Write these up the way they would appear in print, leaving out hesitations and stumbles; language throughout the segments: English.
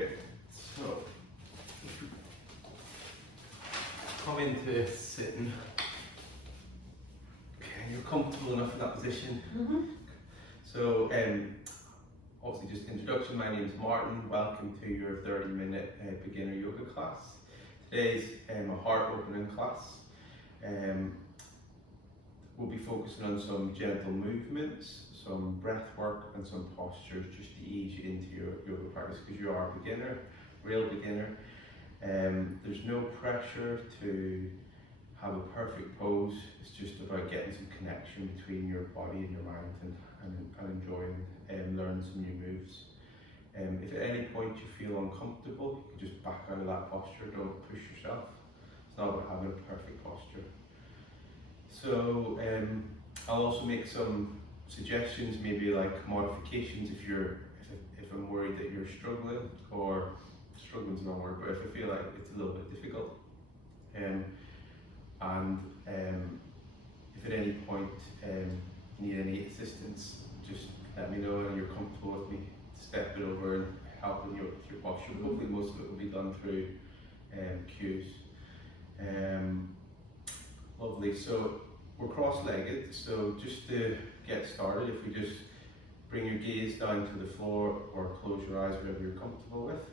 Okay, so come into sitting. Okay, you're comfortable enough in that position. So, obviously, just introduction. My name is Martin. Welcome to your 30-minute beginner yoga class. Today's a heart opening class. We'll be focusing on some gentle movements, some breath work, and some postures just to ease you into your yoga practice because you are a beginner, real beginner. There's no pressure to have a perfect pose. It's just about getting some connection between your body and your mind and enjoying and learning some new moves. If at any point you feel uncomfortable, you can just back out of that posture. Don't push yourself. It's not about having a perfect posture. So I'll also make some suggestions, maybe like modifications if I'm worried that you're struggling, or struggling's the wrong word, but if I feel like it's a little bit difficult. If at any point you need any assistance, just let me know and you're comfortable with me stepping over and helping you with your posture. Hopefully most of it will be done through cues. Lovely, so we're cross-legged, so just to get started, if we just bring your gaze down to the floor or close your eyes, whatever you're comfortable with.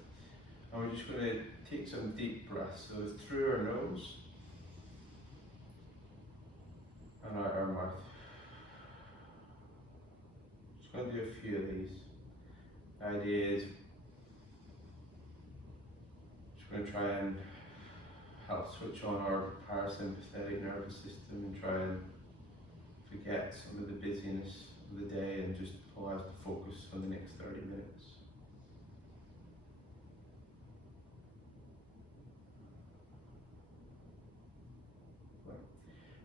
And we're just going to take some deep breaths, so through our nose and out our mouth. Just going to do a few of these. The idea is just going to try and help switch on our parasympathetic nervous system and try and forget some of the busyness of the day and just allow us to focus on the next 30 minutes.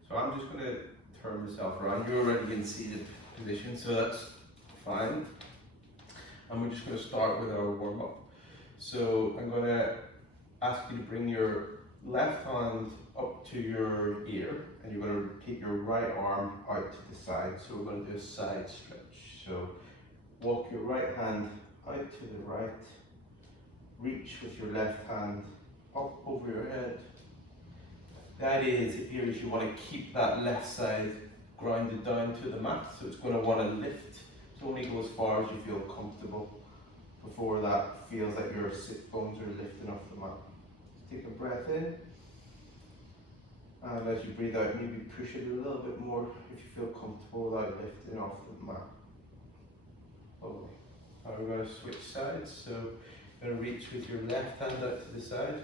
So I'm just going to turn myself around. You're already in seated position, so that's fine. And we're just going to start with our warm-up. So I'm going to ask you to bring your left hand up to your ear, and you're going to take your right arm out to the side. So we're going to do a side stretch. So walk your right hand out to the right, reach with your left hand up over your head. The idea is here is you want to keep that left side grounded down to the mat, so it's going to want to lift. So only go as far as you feel comfortable before that feels like your sit bones are lifting off the mat. Take a breath in, and as you breathe out, maybe push it a little bit more if you feel comfortable without lifting off the mat. Lovely. Now we're going to switch sides, so you're going to reach with your left hand out to the side,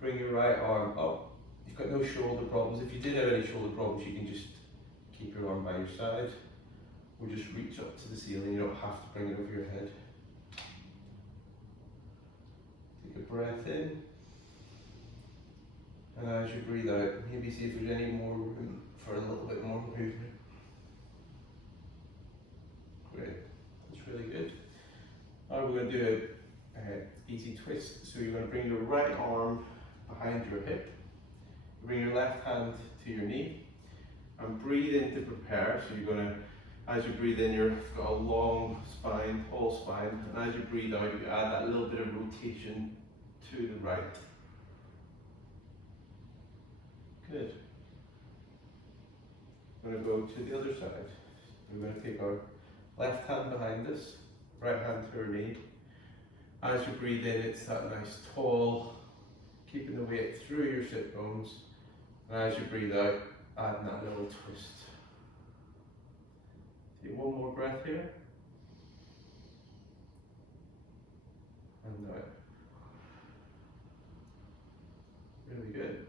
bring your right arm up. You've got no shoulder problems. If you did have any shoulder problems, you can just keep your arm by your side, or just reach up to the ceiling. You don't have to bring it over your head. Take a breath in. And as you breathe out, maybe see if there's any more room for a little bit more movement. Great, that's really good. Now we're going to do an easy twist. So you're going to bring your right arm behind your hip, bring your left hand to your knee, and breathe in to prepare. So you're going to, as you breathe in, you've got a long spine, tall spine, and as you breathe out, you add that little bit of rotation to the right. Good. We're going to go to the other side. We're going to take our left hand behind us, right hand to our knee. As you breathe in, it's that nice tall, keeping the weight through your sit bones. And as you breathe out, add that little twist. Take one more breath here. And out. Really good.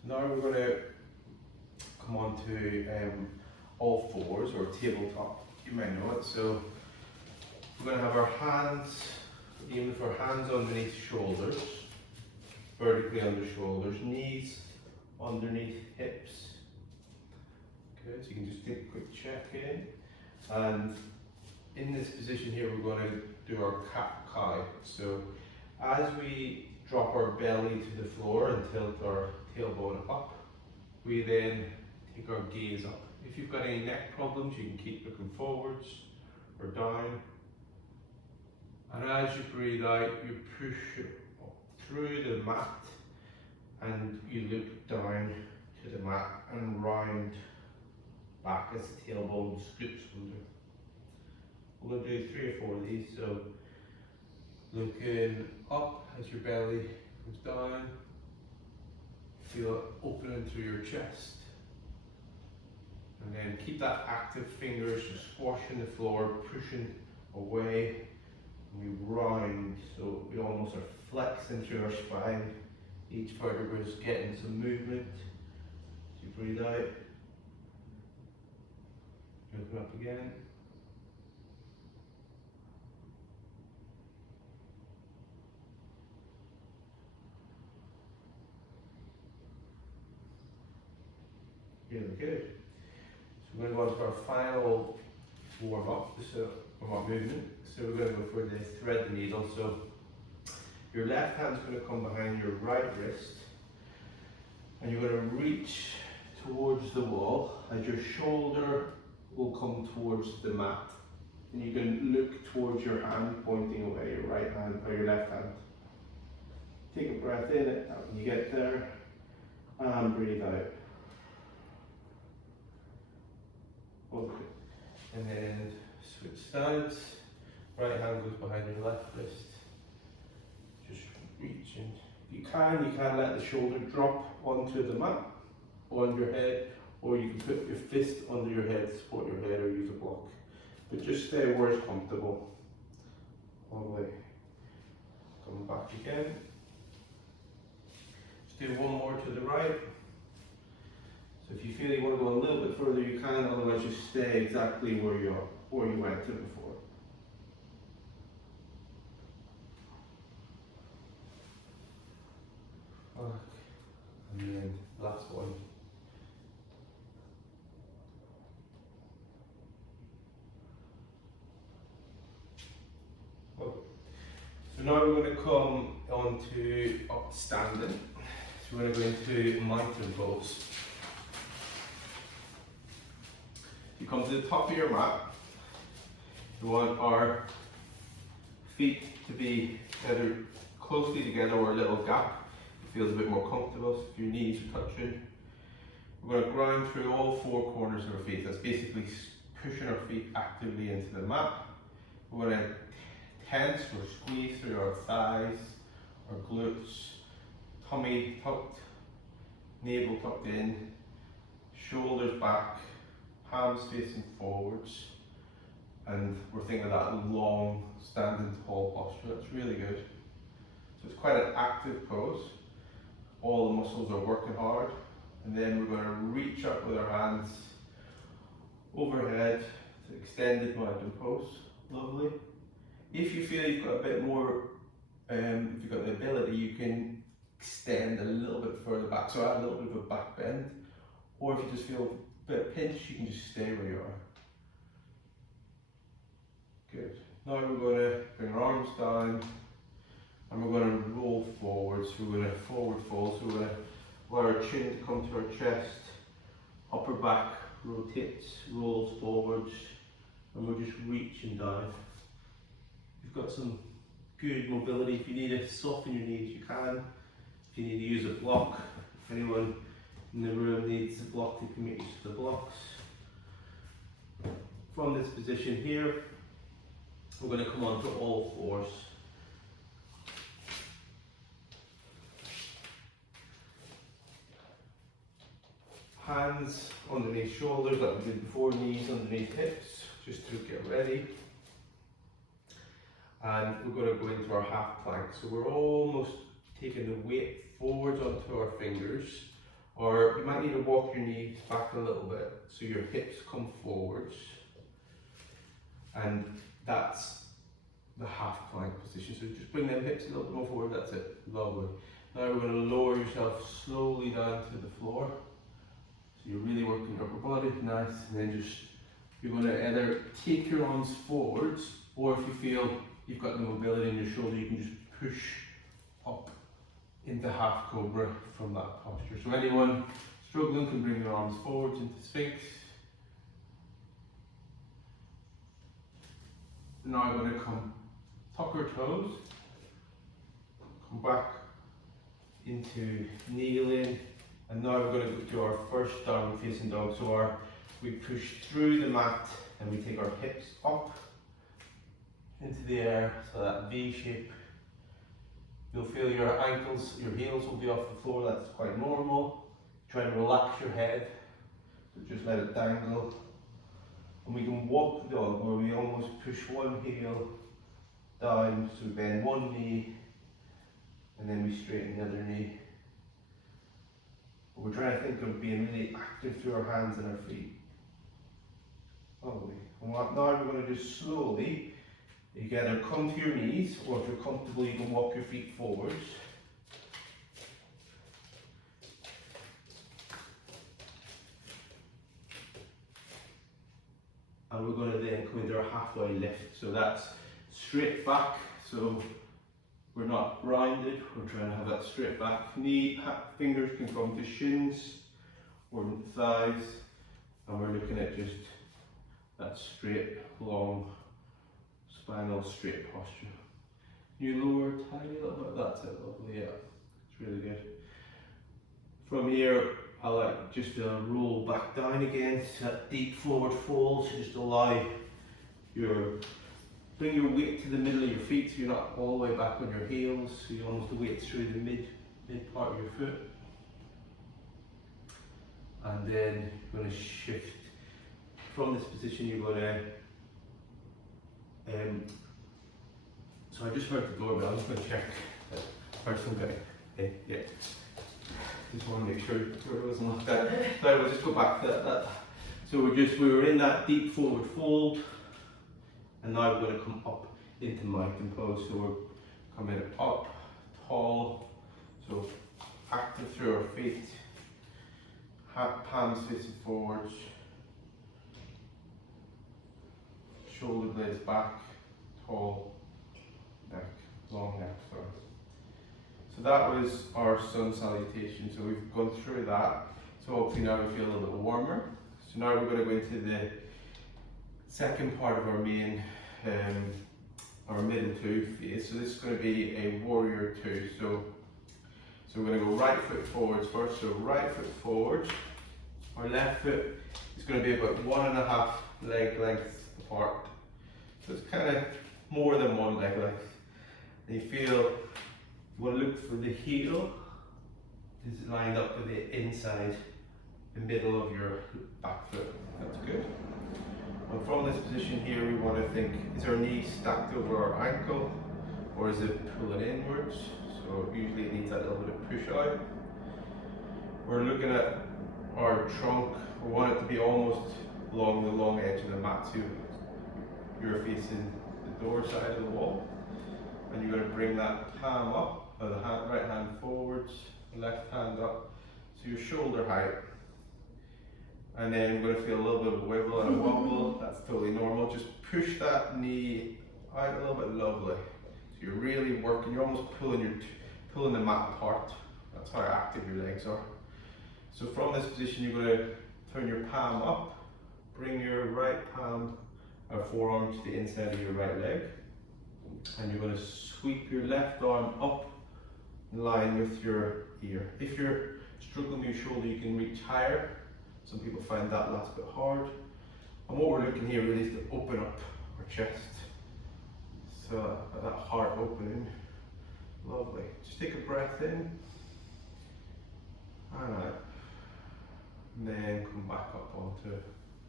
So now we're going to come on to all fours, or tabletop, you might know it. So we're going to have our hands, aim for hands underneath shoulders, vertically under shoulders, knees underneath hips. Good, so you can just take a quick check in. And in this position here, we're going to do our cat-cow. So as we drop our belly to the floor and tilt our tailbone up, we then take our gaze up. If you've got any neck problems, you can keep looking forwards or down. And as you breathe out, you push it up through the mat and you look down to the mat and round back as the tailbone scoops under. We're going to do 3 or 4 of these, so looking up as your belly goes down, feel it opening through your chest. And then keep that active fingers just squashing the floor, pushing away. We round, so we almost are flexing through our spine. Each vertebra is getting some movement. As you breathe out, open up again. Really good. So we're going to go on to our final warm-up, warm-up movement. So we're going to go for the thread the needle. So your left hand's going to come behind your right wrist, and you're going to reach towards the wall as your shoulder will come towards the mat. And you can look towards your hand pointing away, your right hand or your left hand. Take a breath in when you get there, and breathe out. Okay. And then switch sides. Right hand goes behind your left wrist. Just reaching. You can let the shoulder drop onto the mat, on your head, or you can put your fist under your head to support your head or use a block. But just stay where it's comfortable. All the way. Come back again. Just do one more to the right. So if you feel you want to go a little bit further, you can, otherwise just stay exactly where you went to before. Back. And then last one. Okay. So now we're going to come on to up standing. So we're going to go into mountain pose. You come to the top of your mat. You want our feet to be either closely together or a little gap. It feels a bit more comfortable, so if your knees are touching. We're going to grind through all 4 corners of our feet. That's basically pushing our feet actively into the mat. We're going to tense or squeeze through our thighs, our glutes, tummy tucked, navel tucked in, shoulders back, palms facing forwards, and we're thinking of that long standing tall posture. That's really good. So it's quite an active pose. All the muscles are working hard, and then we're going to reach up with our hands overhead to extended mountain pose. Lovely. If you feel you've got a bit more, if you've got the ability, you can extend a little bit further back, so add a little bit of a back bend, or if you just feel a bit pinched, you can just stay where you are. Good. Now we're going to bring our arms down, and we're going to roll forward. So we're going to forward fold. So we're going to allow our chin to come to our chest, upper back rotates, rolls forwards, and we're just reaching down. You've got some good mobility. If you need to soften your knees, you can. If you need to use a block, if anyone in the room needs a block, you can make use of the blocks. From this position here, we're going to come on to all fours. Hands underneath shoulders like we did before, knees underneath hips, just to get ready. And we're going to go into our half plank. So we're almost taking the weight forwards onto our fingers, or you might need to walk your knees back a little bit so your hips come forwards. And that's the half plank position. So just bring them hips a little bit more forward, that's it. Lovely. Now we're going to lower yourself slowly down to the floor. So you're really working your upper body, nice. And then just, you're going to either take your arms forwards, or if you feel you've got the mobility in your shoulder, you can just push up into half cobra from that posture. So anyone struggling can bring your arms forwards into Sphinx. Now I'm going to come tuck our toes, come back into kneeling, and now we're going to do our first downward facing dog. So we push through the mat and we take our hips up into the air, so that V shape. You'll feel your ankles, your heels will be off the floor, that's quite normal. Try and relax your head, so just let it dangle. And we can walk the dog where we almost push one heel down, so we bend one knee, and then we straighten the other knee. But we're trying to think of being really active through our hands and our feet. Lovely. And now we're going to just slowly, you can either come to your knees, or if you're comfortable you can walk your feet forwards. And we're going to then come into our halfway lift. So that's straight back, so we're not rounded, we're trying to have that straight back. Fingers can come to shins or thighs, and we're looking at just that straight, long, spinal straight posture. You lower tiny little bit, that's it, lovely, yeah, it's really good. From here, I like just to roll back down again to that deep forward fold, so just allow bring your weight to the middle of your feet, so you're not all the way back on your heels, so you almost the weight through the mid part of your foot. And then you're going to shift from this position. You're going to so I just heard the doorbell. I'm just going to check that person guy. Yeah. Just want to make sure the door wasn't locked out. So we'll just go back to that. So we were in that deep forward fold, and now we're going to come up into mountain pose. So we're coming up tall, so active through our feet, palms facing forwards, shoulder blades back, tall neck, long neck, sorry. So that was our sun salutation. So we've gone through that. So hopefully now we feel a little bit warmer. So now we're going to go into the second part of our main, our middle two phase. So this is going to be a warrior two. So we're going to go right foot forwards first. So right foot forward. Our left foot is going to be about 1.5 leg lengths apart. So it's kind of more than one leg length. And you feel, you want to look for the heel is lined up with the inside, the middle of your back foot. That's good. And from this position here, we want to think, is our knee stacked over our ankle, or is it pulling inwards? So usually it needs that little bit of push out. We're looking at our trunk. We want it to be almost along the long edge of the mat, so you're facing the door side of the wall. And you're going to bring that palm up, the right hand forwards, left hand up, so your shoulder height. And then we're going to feel a little bit of a wiggle and a wobble. That's totally normal. Just push that knee out a little bit, lovely. So you're really working, you're almost pulling the mat apart. That's how active your legs are. So from this position, you're going to turn your palm up, bring your right palm or forearm to the inside of your right leg. And you're going to sweep your left arm up in line with your ear. If you're struggling with your shoulder, you can reach higher. Some people find that last bit hard. And what we're looking here really is to open up our chest. So that heart opening. Lovely. Just take a breath in and out. And then come back up onto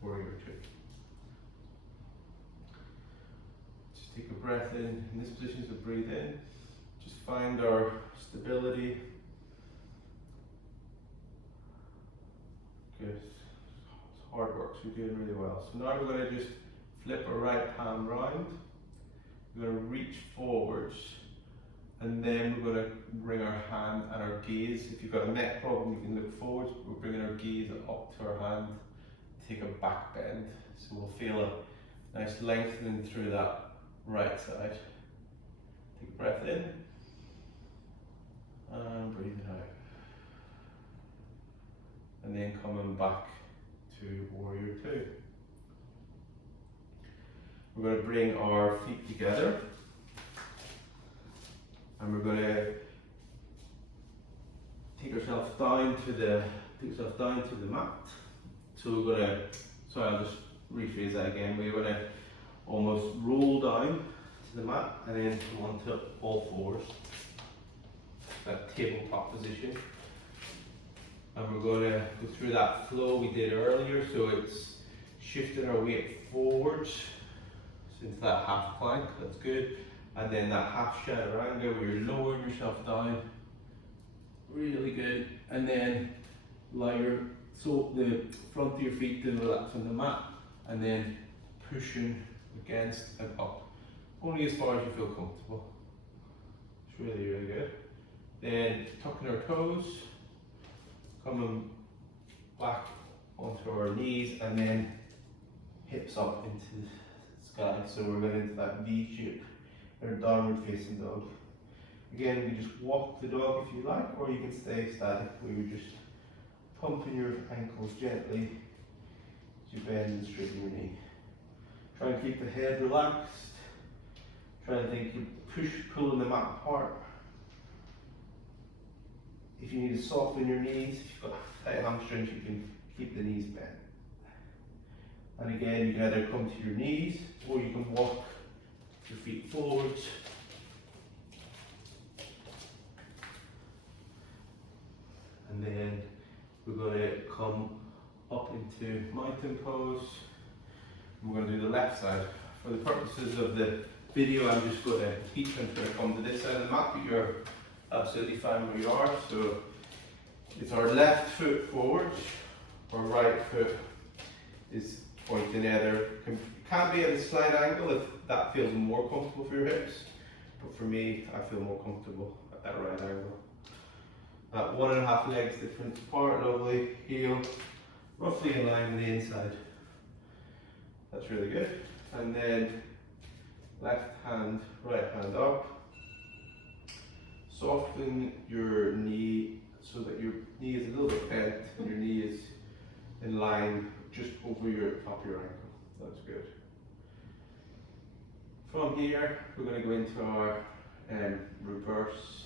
warrior two. Just take a breath in this position, so breathe in. Just find our stability. Good. It's hard work, so you're doing really well. So now we're going to just flip our right palm round. We're going to reach forwards, and then we're going to bring our hand and our gaze. If you've got a neck problem, you can look forwards. We're bringing our gaze up to our hand. Take a back bend, so we'll feel a nice lengthening through that right side. Take a breath in and breathing out. And then coming back to warrior two. We're going to bring our feet together And we're gonna take ourselves down to the mat. So we're gonna, sorry, I'll just rephrase that again. We're gonna almost roll down to the mat and then come onto all fours, that tabletop position. And we're gonna go through that flow we did earlier. So it's shifting our weight forwards, so into that half plank, that's good. And then that half chaturanga where you're lowering yourself down, really good. And then allow the front of your feet to relax on the mat, and then pushing against and up, only as far as you feel comfortable. It's really, really good. Then tucking our toes, coming back onto our knees, and then hips up into the sky. So we're going into that V shape, or downward facing dog. Again, you can just walk the dog if you like, or you can stay static, where you're just pumping your ankles gently as you bend and straighten your knee. Try and keep the head relaxed. Try and think you pulling the mat apart. If you need to soften your knees, if you've got tight hamstrings, you can keep the knees bent. And again, you can either come to your knees, or you can walk your feet forwards. And then we're going to come up into mountain pose. We're going to do the left side. For the purposes of the video, I'm just going to teach them to come to this side of the mat, but you're absolutely fine where you are. So it's our left foot forwards, our right foot is pointing either. It can be at a slight angle if that feels more comfortable for your hips, but for me, I feel more comfortable at that right angle. 1.5 legs difference apart, lovely. Heel roughly in line with the inside. That's really good. And then left hand, right hand up. Soften your knee so that your knee is a little bit bent and your knee is in line just over your top of your ankle. That's good. From here, we're going to go into our reverse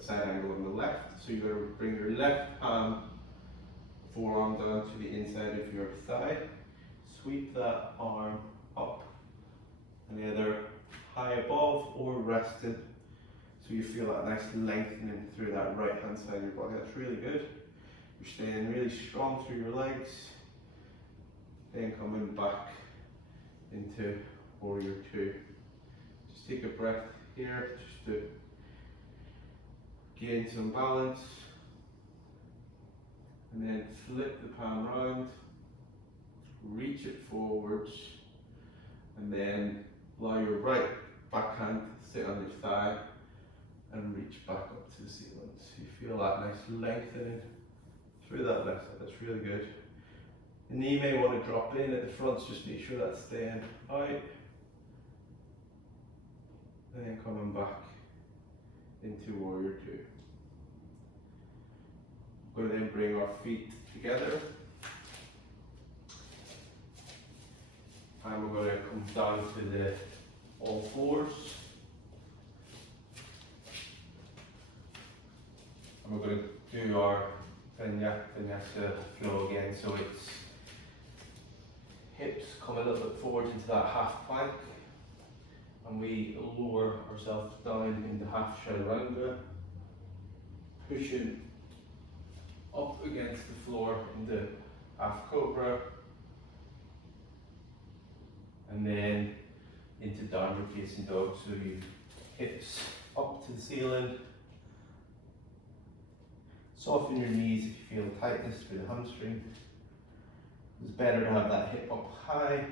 side angle on the left. So you're going to bring your left forearm down to the inside of your thigh. Sweep that arm up and either high above or rested, so you feel that nice lengthening through that right hand side of your body. That's really good. You're staying really strong through your legs. Then coming back into warrior two. Just take a breath here just to gain some balance, and then flip the palm round, reach it forwards, and then allow your right backhand to sit on your thigh and reach back up to the ceiling. So you feel that nice lengthening through that left side. That's really good. The knee may want to drop in at the front, so just make sure that's staying out, and then coming back into warrior two. We're going to then bring our feet together, and we're going to come down to the all fours, and we're going to do our vinyasa flow again. So it's hips come a little bit forward into that half plank, and we lower ourselves down into half chaturanga, pushing up against the floor into half cobra, and then into downward facing dog. So you hips up to the ceiling. Soften your knees if you feel tightness through the hamstring. It's better to have that hip up high.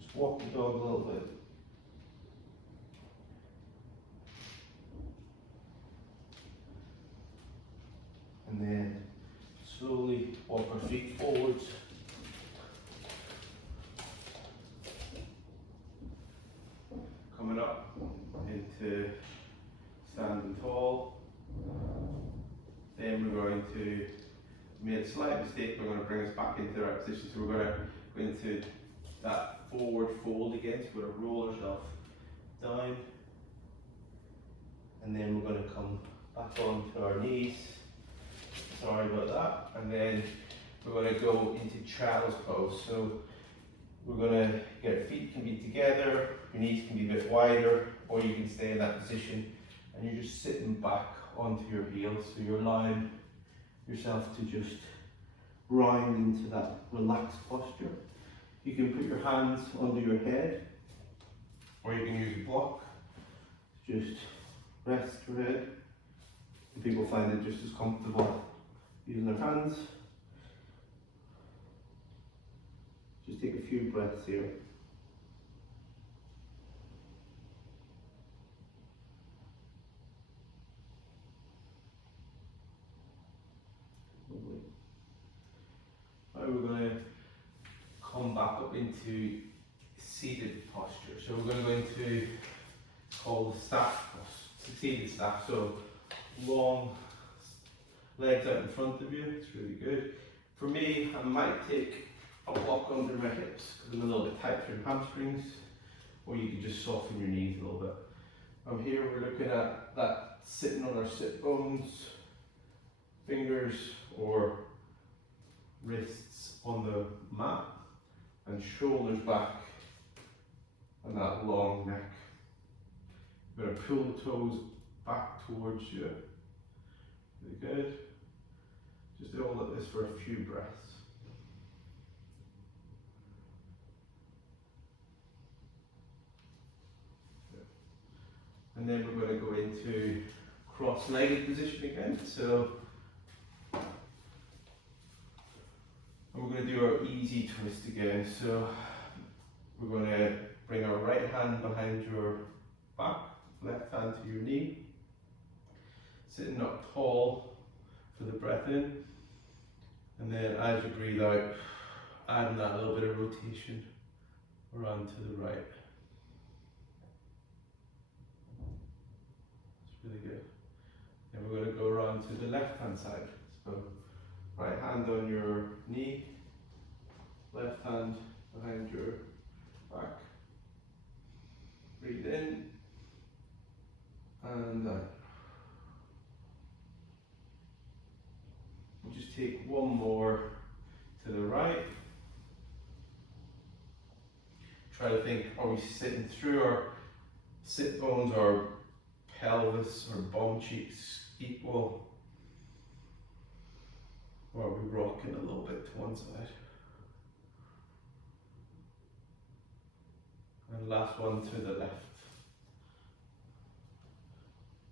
Just walk the dog a little bit. And then slowly walk our feet forwards. Coming up into standing tall. Then we're going to, made a slight mistake, we're going to bring us back into the right position. So we're going to go into that forward fold again. So we're going to roll ourselves down, and then we're going to come back onto our knees. Sorry about that. And then we're going to go into child's pose. So we're going to get our feet can be together, your knees can be a bit wider, or you can stay in that position and you're just sitting back onto your heels. So you're allowing yourself to just round into that relaxed posture. You can put your hands under your head, or you can use a block. Just rest your head. And people find it just as comfortable using their hands. Just take a few breaths here. Lovely. Now we're going to come back up into seated posture. So we're going to go into called staff, seated staff. So long legs out in front of you. It's really good. For me, I might take a block under my hips because I'm a little bit tight through hamstrings, or you can just soften your knees a little bit. Here we're looking at that sitting on our sit bones, fingers or wrists on the mat, and shoulders back and that long neck. You're going to pull the toes back towards you. Really good. Just do all of this for a few breaths. And then we're going to go into cross-legged position again. So, and we're going to do our easy twist again. So, we're going to bring our right hand behind your back, left hand to your knee, sitting up tall for the breath in, and then as you breathe out, adding that little bit of rotation around to the right. Really good. Then we're going to go around to the left hand side. So right hand on your knee, left hand behind your back. Breathe in and out. We'll just take one more to the right. Try to think, are we sitting through our sit bones or pelvis or bum cheeks equal, or are we rocking a little bit to one side? And last one to the left.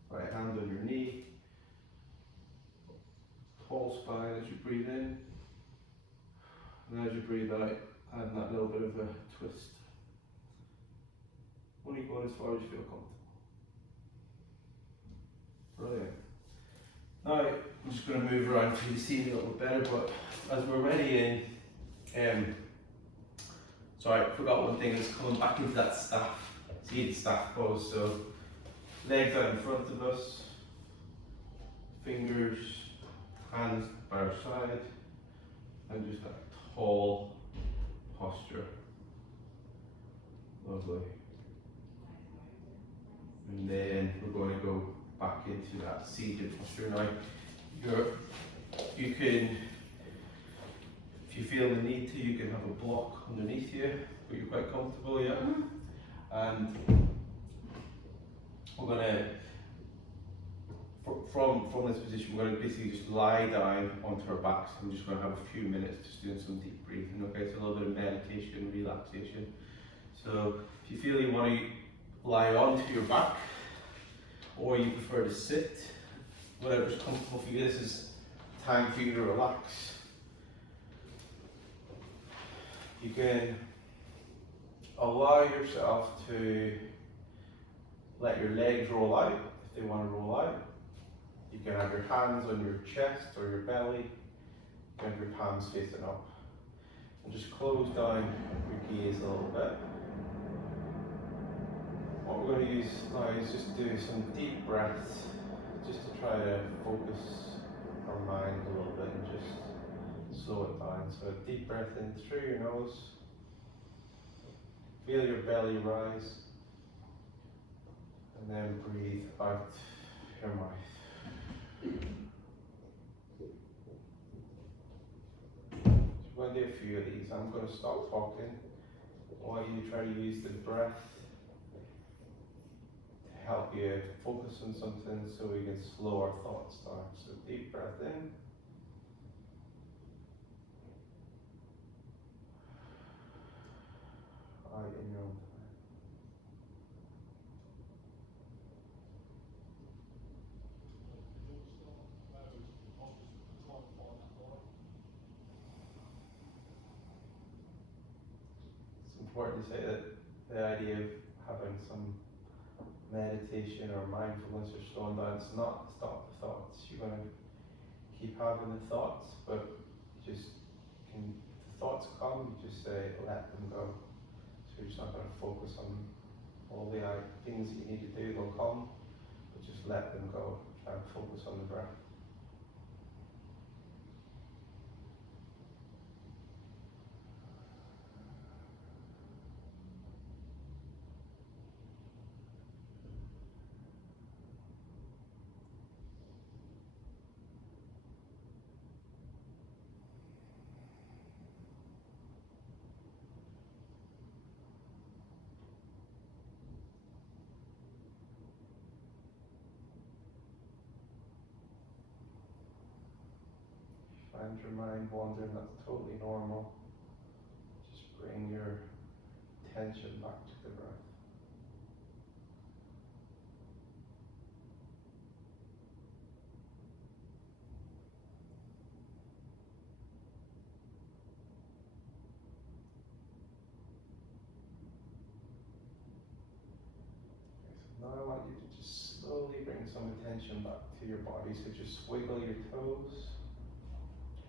Right hand on your knee, tall spine as you breathe in, and as you breathe out, add that little bit of a twist. Only going as far as you feel comfortable. Brilliant. Now, I'm just going to move around for you to see a little bit better, but as we're ready in, sorry, I forgot one thing, is coming back into that staff, seated staff pose. So, legs out in front of us, fingers, hands by our side, and just that tall posture. Lovely. And then we're going to go back into that seated posture. Now, you can, if you feel the need to, you can have a block underneath you, but you're quite comfortable, yeah? And we're going to, from this position, we're going to basically just lie down onto our backs. I'm just going to have a few minutes just doing some deep breathing, okay? So a little bit of meditation, relaxation. So if you feel you want to lie onto your back, or you prefer to sit, whatever's comfortable for you. This is time for you to relax. You can allow yourself to let your legs roll out if they want to roll out. You can have your hands on your chest or your belly. You can have your palms facing up. And just close down your gaze a little bit. What we're going to use now is just do some deep breaths, just to try to focus our mind a little bit and just slow it down. So a deep breath in through your nose. Feel your belly rise. And then breathe out your mouth. So we're going to do a few of these. I'm going to stop talking while you try to use the breath to help you focus on something so we can slow our thoughts down. So deep breath in. Out in your own time. It's important to say that the idea of having some meditation or mindfulness or slowing down, it's not to stop the thoughts. You're going to keep having the thoughts, but just can, if the thoughts come, you just say, let them go. So you're just not going to focus on all the things that you need to do. They'll come, but just let them go. Try and focus on the breath. Find your mind wandering, that's totally normal. Just bring your attention back to the breath. Now I want you to just slowly bring some attention back to your body. So just wiggle your toes,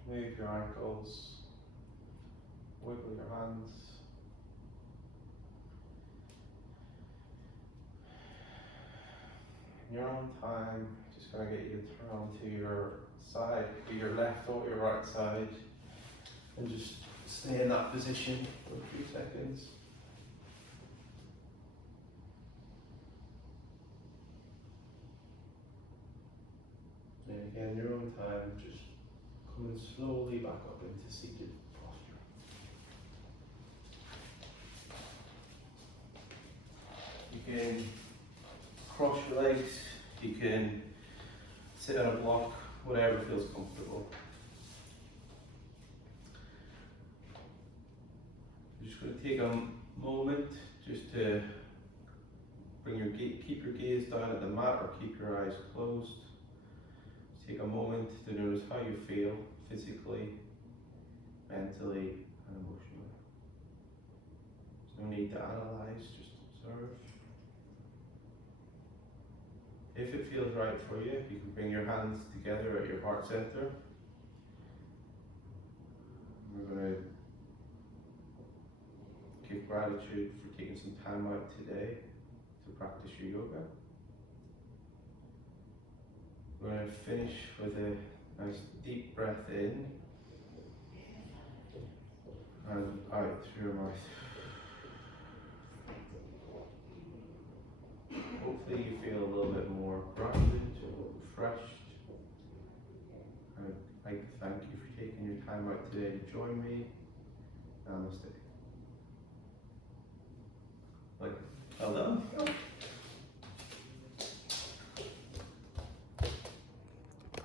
move your ankles, wiggle your hands. In your own time, just going to get you to turn to your side, to your left or your right side, and just stay in that position for a few seconds. And again, in your own time, just coming slowly back up into seated posture. You can cross your legs, you can sit on a block, whatever feels comfortable. I'm just going to take a moment just to bring your keep your gaze down at the mat or keep your eyes closed. Take a moment to notice how you feel physically, mentally, and emotionally. There's no need to analyze, just observe. If it feels right for you, you can bring your hands together at your heart center. We're going to give gratitude for taking some time out today to practice your yoga. We're going to finish with a nice deep breath in and out through your mouth. Hopefully you feel a little bit more grounded, refreshed. I'd like to thank you for taking your time out today to join me. Namaste. Well done.